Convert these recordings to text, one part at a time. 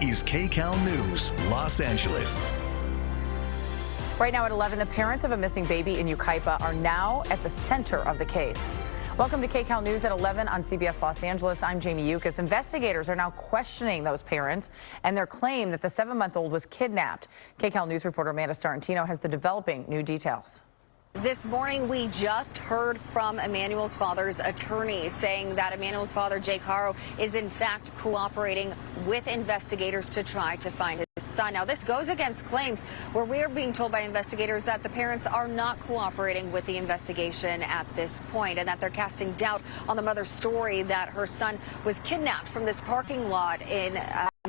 is KCAL News, Los Angeles. Right now at 11, the parents of a missing baby in Yucaipa are now at the center of the case. Welcome to KCAL News at 11 on CBS Los Angeles. I'm Jamie Yuccas. Investigators are now questioning those parents and their claim that the 7-month-old was kidnapped. KCAL News reporter Amanda Starantino has the developing new details. This morning, we just heard from Emmanuel's father's attorney saying that Emmanuel's father, Jake Haro, is in fact cooperating with investigators to try to find his son. Now, this goes against claims where we are being told by investigators that the parents are not cooperating with the investigation at this point and that they're casting doubt on the mother's story that her son was kidnapped from this parking lot in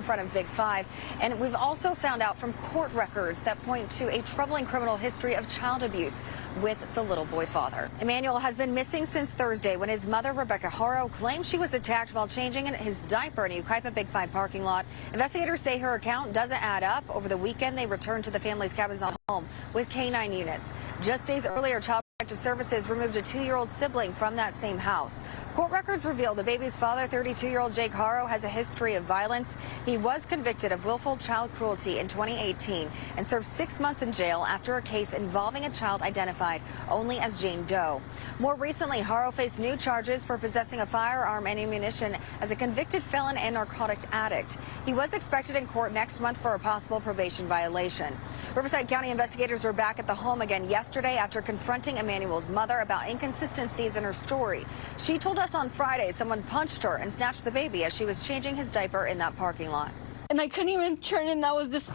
front of Big 5. And we've also found out from court records that point to a troubling criminal history of child abuse with the little boy's father. Emmanuel has been missing since Thursday when his mother, Rebecca Haro, claims she was attacked while changing his diaper in a Yucaipa Big 5 parking lot. Investigators say her account doesn't add up. Over the weekend, they returned to the family's Kcbs home with K-9 units. Just days earlier, Child Protective Services removed a 2-year-old sibling from that same house. Court records reveal the baby's father, 32-year-old Jake Haro, has a history of violence. He was convicted of willful child cruelty in 2018 and served 6 months in jail after a case involving a child identified only as Jane Doe. More recently, Haro faced new charges for possessing a firearm and ammunition as a convicted felon and narcotic addict. He was expected in court next month for a possible probation violation. Riverside County investigators were back at the home again yesterday after confronting Emmanuel's mother about inconsistencies in her story. She told us on Friday someone punched her and snatched the baby as she was changing his diaper in that parking lot. And I couldn't even turn, and that was just,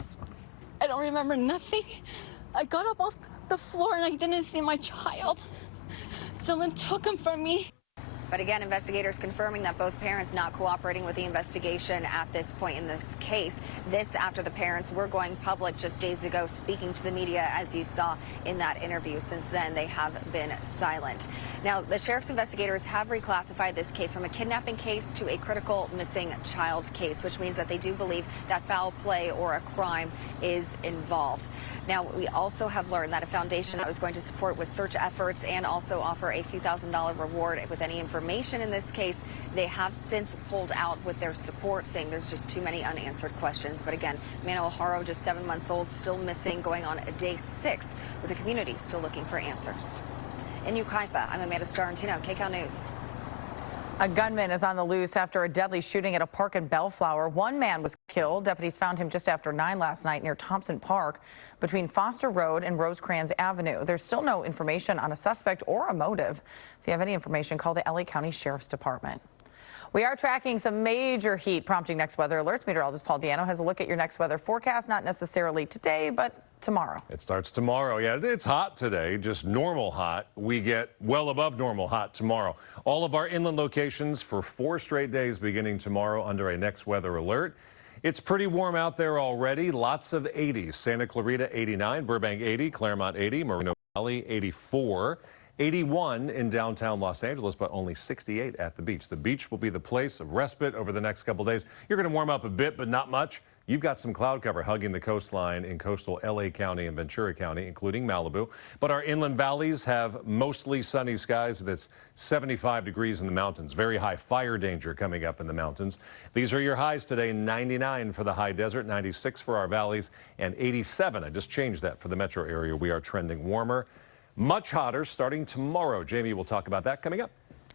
I don't remember nothing. I got up off the floor and I didn't see my child. Someone took him from me. But again, investigators confirming that both parents not cooperating with the investigation at this point in this case. This after the parents were going public just days ago, speaking to the media, as you saw in that interview. Since then, they have been silent. Now, the sheriff's investigators have reclassified this case from a kidnapping case to a critical missing child case, which means that they do believe that foul play or a crime is involved. Now, we also have learned that a foundation that was going to support with search efforts and also offer a few $1,000 reward with any information in this case, they have since pulled out with their support, saying there's just too many unanswered questions. But again, Emmanuel Haro, just 7 months old, still missing, going on day 6, with the community still looking for answers. In Yucaipa, I'm Amanda Starantino, KCAL News. A gunman is on the loose after a deadly shooting at a park in Bellflower. One man was killed. Deputies found him just after 9 last night near Thompson Park between Foster Road and Rosecrans Avenue. There's still no information on a suspect or a motive. If you have any information, call the LA County Sheriff's Department. We are tracking some major heat prompting next weather alerts. Meteorologist Paul Diano has a look at your next weather forecast, not necessarily today, but tomorrow. It starts tomorrow. Yeah, it's hot today, just normal hot. We get well above normal hot tomorrow. All of our inland locations for 4 straight days beginning tomorrow under a next weather alert. It's pretty warm out there already. Lots of 80s. Santa Clarita 89, Burbank 80, Claremont 80, Moreno Valley 84. 81 in downtown Los Angeles, but only 68 at the beach. The beach will be the place of respite over the next couple days. You're going to warm up a bit, but not much. You've got some cloud cover hugging the coastline in coastal LA County and Ventura County, including Malibu. But our inland valleys have mostly sunny skies, and it's 75 degrees in the mountains. Very high fire danger coming up in the mountains. These are your highs today: 99 for the high desert, 96 for our valleys, and 87. I just changed that for the metro area. We are trending warmer. Much hotter starting tomorrow. Jamie will talk about that coming up.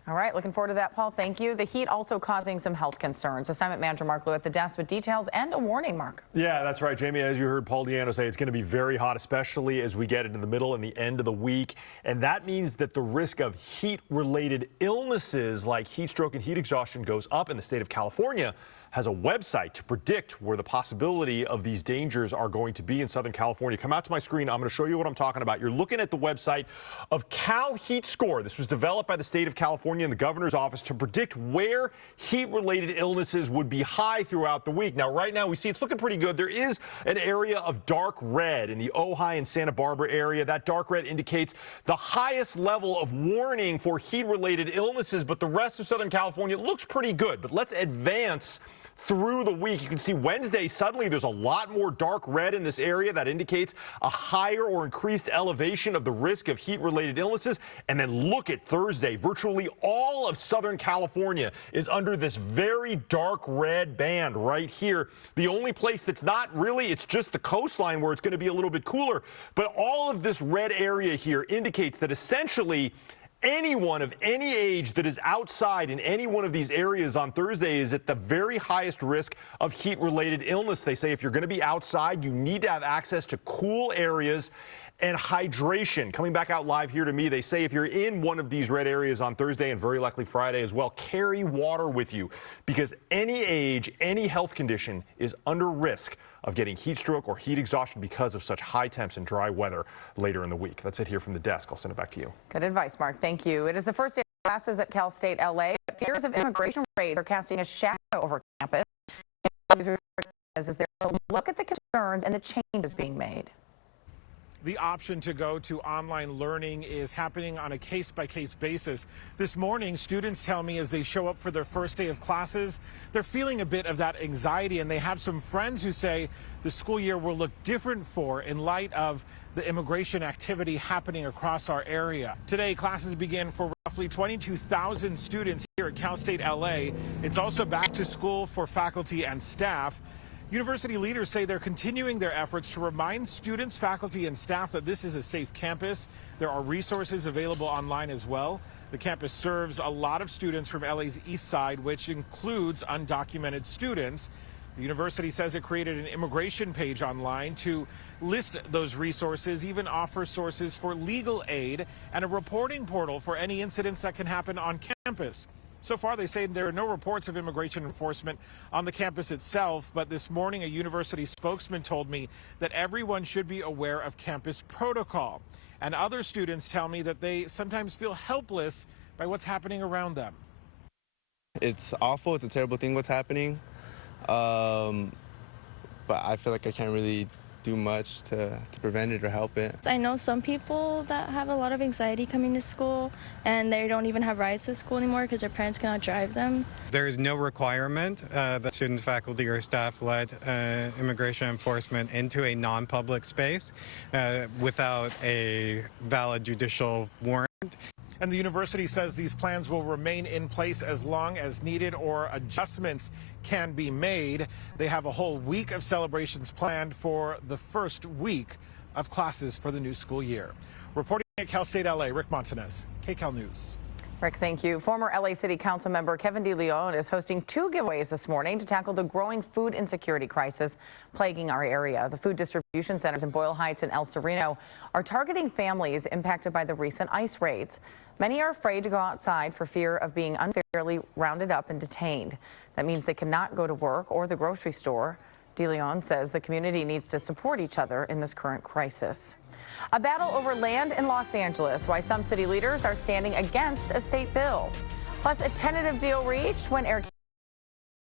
All right, looking forward to that, Paul. Thank you. The heat also causing some health concerns. Assignment manager Mark Lew at the desk with details and a warning, Mark. Yeah, that's right, Jamie. As you heard Paul Diano say, it's going to be very hot, especially as we get into the middle and the end of the week. And that means that the risk of heat-related illnesses like heat stroke and heat exhaustion goes up. In the state of California has a website to predict where the possibility of these dangers are going to be in Southern California. Come out to my screen. I'm going to show you what I'm talking about. You're looking at the website of Cal Heat Score. This was developed by the state of California and the governor's office to predict where heat-related illnesses would be high throughout the week. Now, right now, we see it's looking pretty good. There is an area of dark red in the Ojai and Santa Barbara area. That dark red indicates the highest level of warning for heat-related illnesses, but the rest of Southern California looks pretty good. But let's advance through the week. You can see Wednesday, suddenly there's a lot more dark red in this area. That indicates a higher or increased elevation of the risk of heat-related illnesses. And then look at Thursday. Virtually all of Southern California is under this very dark red band right here. The only place that's not really, it's just the coastline where it's going to be a little bit cooler. But all of this red area here indicates that essentially anyone of any age that is outside in any one of these areas on Thursday is at the very highest risk of heat-related illness. They say if you're going to be outside, you need to have access to cool areas and hydration. Coming back out live here to me, they say if you're in one of these red areas on Thursday and very likely Friday as well, carry water with you because any age, any health condition is under risk of getting heat stroke or heat exhaustion because of such high temps and dry weather later in the week. That's it here from the desk. I'll send it back to you. Good advice, Mark. Thank you. It is the first day of classes at Cal State LA. Fears of immigration raids are casting a shadow over campus. As they look at the concerns and the changes being made. The option to go to online learning is happening on a case-by-case basis. This morning, students tell me as they show up for their first day of classes, they're feeling a bit of that anxiety, and they have some friends who say the school year will look different in light of the immigration activity happening across our area. Today, classes begin for roughly 22,000 students here at Cal State LA. It's also back to school for faculty and staff. University leaders say they're continuing their efforts to remind students, faculty, and staff that this is a safe campus. There are resources available online as well. The campus serves a lot of students from LA's east side, which includes undocumented students. The university says it created an immigration page online to list those resources, even offer sources for legal aid, and a reporting portal for any incidents that can happen on campus. So far, they say there are no reports of immigration enforcement on the campus itself, but this morning a university spokesman told me that everyone should be aware of campus protocol. And other students tell me that they sometimes feel helpless by what's happening around them. It's awful. It's a terrible thing what's happening, but I feel like I can't really do much to prevent it or help it. I know some people that have a lot of anxiety coming to school and they don't even have rides to school anymore because their parents cannot drive them. There is no requirement that students, faculty, or staff let immigration enforcement into a non-public space without a valid judicial warrant. And the university says these plans will remain in place as long as needed or adjustments can be made. They have a whole week of celebrations planned for the first week of classes for the new school year. Reporting at Cal State LA, Rick Montanez, KCAL News. Rick, thank you. Former LA City Council member Kevin DeLeon is hosting 2 giveaways this morning to tackle the growing food insecurity crisis plaguing our area. The food distribution centers in Boyle Heights and El Sereno are targeting families impacted by the recent ICE raids. Many are afraid to go outside for fear of being unfairly rounded up and detained. That means they cannot go to work or the grocery store. DeLeon says the community needs to support each other in this current crisis. A battle over land in Los Angeles, why some city leaders are standing against a state bill. Plus, a tentative deal reached when Air